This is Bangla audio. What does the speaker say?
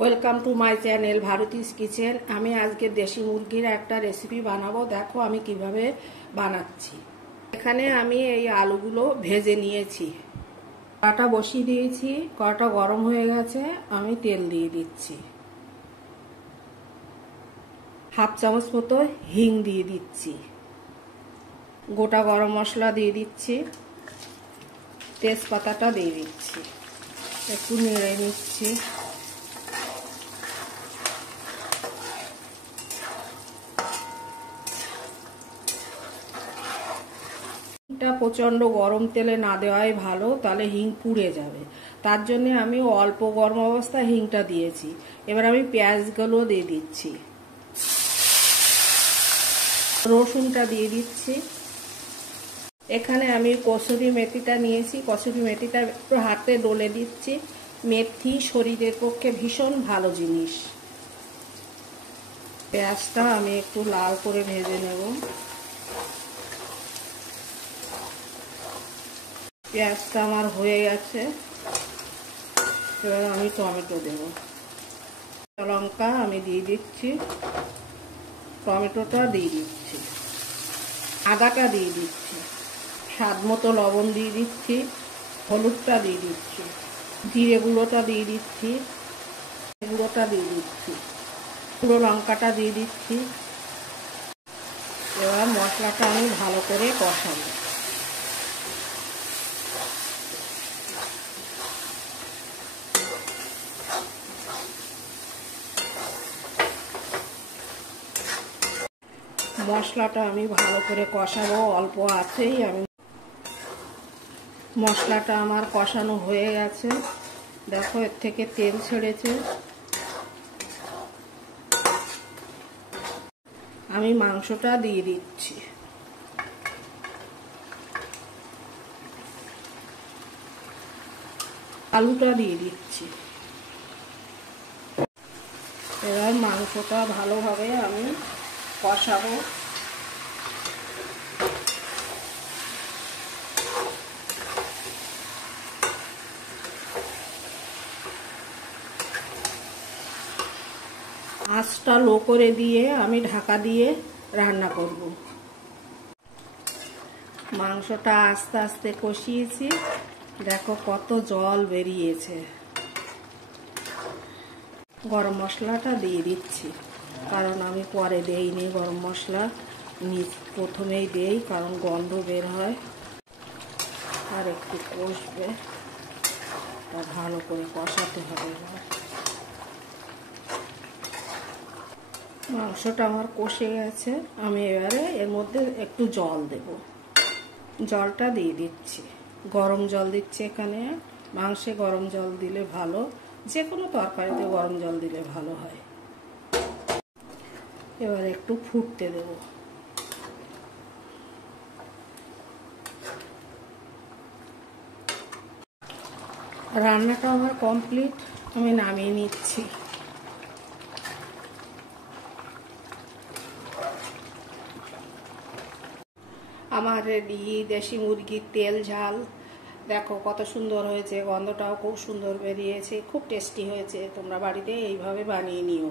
Welcome to my channel Bharati's kitchen. আমি আজকে দেশি মুরগির একটা রেসিপি বানাবো। দেখো আমি কিভাবে বানাচ্ছি। এখানে আমি এই আলুগুলো ভেজে নিয়েছি, কড়াটা বসিয়ে দিয়েছি, কড়াটা গরম হয়ে গেছে। আমি তেল দিয়ে দিচ্ছি, হাফ চামচ মতো হিং দিয়ে দিচ্ছি, গোটা গরম মশলা দিয়ে দিচ্ছি, তেজপাতাটা দিয়ে দিচ্ছি, একটু নেড়ে নিচ্ছি। হিংটা প্রচণ্ড গরম তেলে না দেওয়াই ভালো, তাহলে হিং পুড়ে যাবে। তার জন্য আমি অল্প গরম অবস্থায় হিংটা দিয়েছি। এবার আমি পেঁয়াজগুলো দিয়ে দিচ্ছি, রসুনটা দিয়ে দিচ্ছি। এখানে আমি কসুরি মেথিটা নিয়েছি, কসুরি মেথিটা একটু হাতে ডলে দিচ্ছি। মেথি শরীরের পক্ষে ভীষণ ভালো জিনিস। পেঁয়াজটা আমি একটু লাল করে ভেজে নেব। পেঁয়াজটা আমার হয়ে গেছে। এবার আমি টমেটো দেব, লঙ্কা আমি দিয়ে দিচ্ছি, টমেটোটা দিয়ে দিচ্ছি, আদাটা দিয়ে দিচ্ছি, স্বাদ মতো লবণ দিয়ে দিচ্ছি, হলুদটা দিয়ে দিচ্ছি, জিরে গুঁড়োটা দিয়ে দিচ্ছি, গুঁড়োটা দিয়ে দিচ্ছি, পুরো লঙ্কাটা দিয়ে দিচ্ছি। এবার মশলাটা আমি ভালো করে কষাবো। মশলাটা আমি ভালো করে কষাবো, অল্প আছেই। আমি মশলাটা আমার কষানো হয়ে গেছে। দেখো এর থেকে তেল ছেড়েছে। আমি মাংসটা দিয়ে দিচ্ছি, আলুটা দিয়ে দিচ্ছি। এবার মাংসটা ভালোভাবে আমি কষাবো। আঁচটা লো করে দিয়ে আমি ঢাকা দিয়ে রান্না করব। মাংসটা আস্তে আস্তে কষিয়েছি, দেখো কত জল বেরিয়েছে। গরম মশলাটা দিয়ে দিচ্ছি, কারণ আমি পরে দেইনি গরম মশলা, প্রথমেই দেই, কারণ গন্ধ বের হয়। আর একটু কষবে, তা ভালো করে কষাতে হবে। মাংসটা আমার কষে গেছে। আমি এবারে এর মধ্যে একটু জল দেব, জলটা দিয়ে দিচ্ছি, গরম জল দিচ্ছি। এখানে মাংসে গরম জল দিলে ভালো, যে কোনো তরকারিতে গরম জল দিলে ভালো হয়। এবার একটু ফুটতে দেব। রান্নাটা আমার কমপ্লিট, আমি নামিয়ে নিচ্ছি। আমার রেডি দেশি মুরগির তেল ঝাল। দেখো কত সুন্দর হয়েছে, গন্ধটাও খুব সুন্দর বেরিয়েছে, খুব টেস্টি হয়েছে। তোমরা বাড়িতে এইভাবে বানিয়ে নিও।